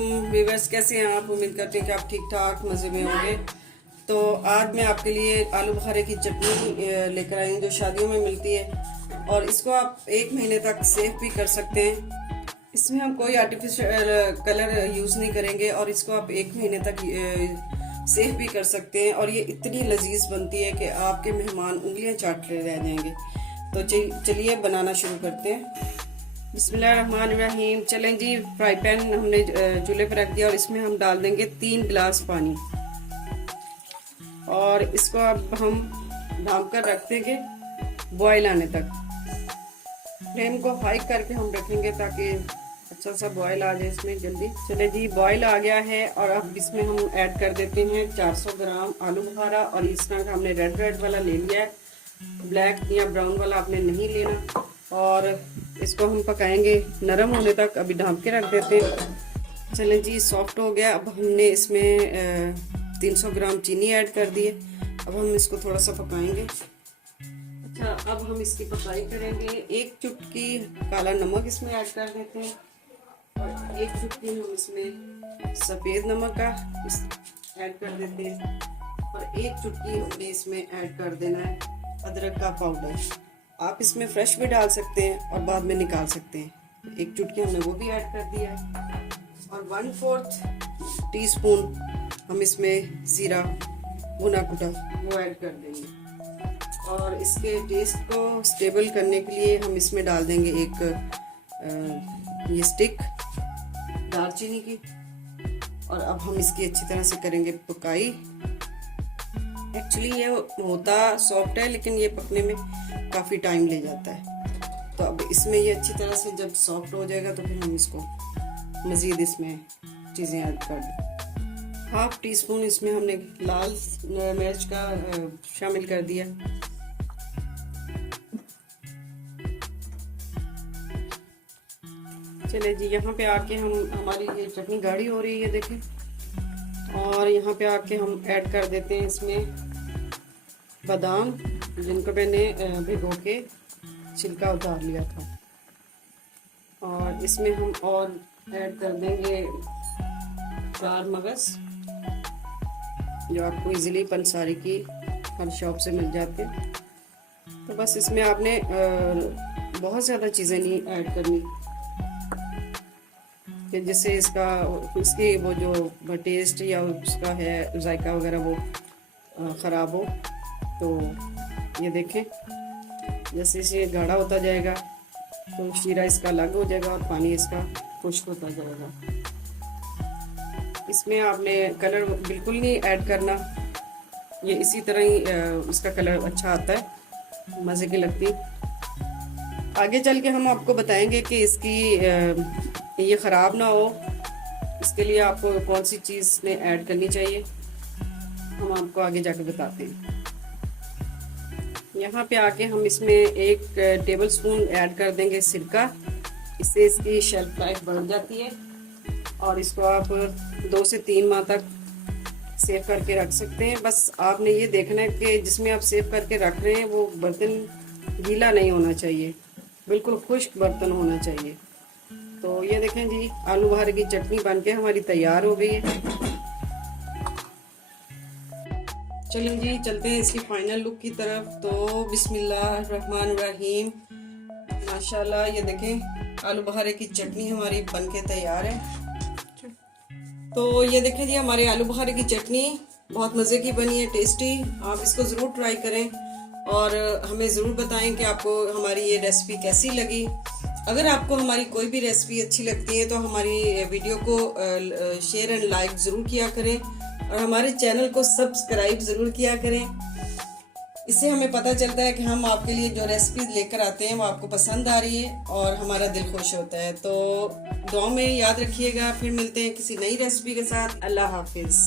वालेकुम व्यूअर्स, कैसे हैं आप? उम्मीद करते हैं कि आप ठीक ठाक मज़े में होंगे। तो आज मैं आपके लिए आलू बुखारे की चटनी लेकर आई हूँ जो शादियों में मिलती है, और इसको आप 1 महीने तक सेव भी कर सकते हैं। इसमें हम कोई आर्टिफिशियल कलर यूज़ नहीं करेंगे और इसको आप 1 महीने तक सेव भी कर सकते हैं। और ये इतनी लजीज बनती है कि आपके मेहमान उंगलियां चाटते रह जाएंगे। तो चलिए बनाना शुरू करते हैं। बिस्मिल्लाहिर्रहमानिर्रहीम। चलें जी, फ्राई पैन हमने चूल्हे पर रख दिया और इसमें हम डाल देंगे 3 गिलास पानी, और इसको अब हम ढाँप कर रख देंगे बॉयल आने तक। फ्लेम को हाई करके हम रखेंगे ताकि अच्छा सा बॉयल आ जाए इसमें जल्दी। चले जी, बॉयल आ गया है और अब इसमें हम ऐड कर देते हैं 400 ग्राम आलू बुखारा। और इस तरह का हमने रेड वाला ले लिया है, ब्लैक या ब्राउन वाला आपने नहीं लेना। और इसको हम पकाएंगे नरम होने तक, अभी ढाँप के रख देते हैं। चलें जी, सॉफ्ट हो गया। अब हमने इसमें 300 ग्राम चीनी ऐड कर दी है। अब हम इसको थोड़ा सा पकाएंगे। अच्छा, अब हम इसकी पकाई करेंगे। 1 चुटकी काला नमक इसमें ऐड कर देते हैं, और 1 चुटकी हम इसमें सफ़ेद नमक का ऐड कर देते हैं, और 1 चुटकी हमने इसमें ऐड कर देना है अदरक का पाउडर। आप इसमें फ्रेश भी डाल सकते हैं और बाद में निकाल सकते हैं। 1 चुटकी हमने वो भी ऐड कर दिया है, और 1/4 टीस्पून हम इसमें ज़ीरा भुना कुटा वो ऐड कर देंगे। और इसके टेस्ट को स्टेबल करने के लिए हम इसमें डाल देंगे एक ये स्टिक दालचीनी की। और अब हम इसकी अच्छी तरह से करेंगे पकाई। एक्चुअली ये होता सॉफ्ट है, लेकिन ये पकने में काफ़ी टाइम ले जाता है। तो अब इसमें ये अच्छी तरह से जब सॉफ्ट हो जाएगा तो फिर हम इसको मज़ीद इसमें चीज़ें ऐड कर दें। 1/2 टीस्पून इसमें हमने लाल मिर्च का शामिल कर दिया। चले जी, यहाँ पे आके हमारी ये चटनी गाढ़ी हो रही है, देखें। और यहाँ पे आके हम ऐड कर देते हैं इसमें बादाम, जिनको मैंने भिगो के छिलका उतार लिया था। और इसमें हम और ऐड कर देंगे 4 मगज़, जो आपको इजीली पंसारी की हर शॉप से मिल जाते हैं। तो बस इसमें आपने बहुत ज़्यादा चीज़ें नहीं ऐड करनी कि जिससे इसकी वो जो टेस्ट या उसका है जायका वगैरह वो ख़राब हो। तो ये देखें, जैसे इसे गाढ़ा होता जाएगा तो शीरा इसका अलग हो जाएगा और पानी इसका खुश्क होता जाएगा। इसमें आपने कलर बिल्कुल नहीं ऐड करना, ये इसी तरह ही इसका कलर अच्छा आता है, मज़े की लगती। आगे चल के हम आपको बताएंगे कि इसकी ये ख़राब ना हो, इसके लिए आपको कौन सी चीज़ में ऐड करनी चाहिए, हम आपको आगे जाकर बताते हैं। यहाँ पे आके हम इसमें 1 टेबलस्पून ऐड कर देंगे सिरका। इससे इसकी शेल्फ लाइफ बढ़ जाती है, और इसको आप 2 से 3 माह तक सेव करके रख सकते हैं। बस आपने ये देखना है कि जिसमें आप सेव करके रख रहे हैं वो बर्तन गीला नहीं होना चाहिए, बिल्कुल खुश्क बर्तन होना चाहिए। तो ये देखें जी, आलू बुखारे की चटनी बनके हमारी तैयार हो गई है। चलें जी, चलते हैं इसकी फाइनल लुक की तरफ। तो बिस्मिल्लाहिर्रहमानिर्रहीम। माशाल्लाह, ये देखें आलू बुखारे की चटनी हमारी बनके तैयार है। तो ये देखें जी, हमारे आलू बुखारे की चटनी बहुत मज़े की बनी है, टेस्टी। आप इसको ज़रूर ट्राई करें और हमें ज़रूर बताएं कि आपको हमारी ये रेसिपी कैसी लगी। अगर आपको हमारी कोई भी रेसिपी अच्छी लगती है तो हमारी वीडियो को शेयर एंड लाइक ज़रूर किया करें, और हमारे चैनल को सब्सक्राइब ज़रूर किया करें। इससे हमें पता चलता है कि हम आपके लिए जो रेसिपीज़ लेकर आते हैं वो आपको पसंद आ रही है, और हमारा दिल खुश होता है। तो दुआ में याद रखिएगा। फिर मिलते हैं किसी नई रेसिपी के साथ। अल्लाह हाफिज़।